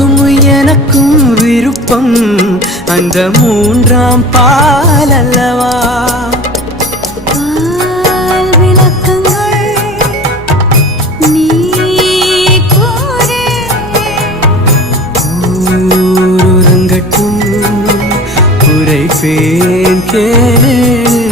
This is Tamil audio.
உனக்கும் எனக்கும் விருப்பம் அந்த மூன்றாம் பால் அல்லவா? ஊரங்கட்டும் உரைப்பேன் கேள்.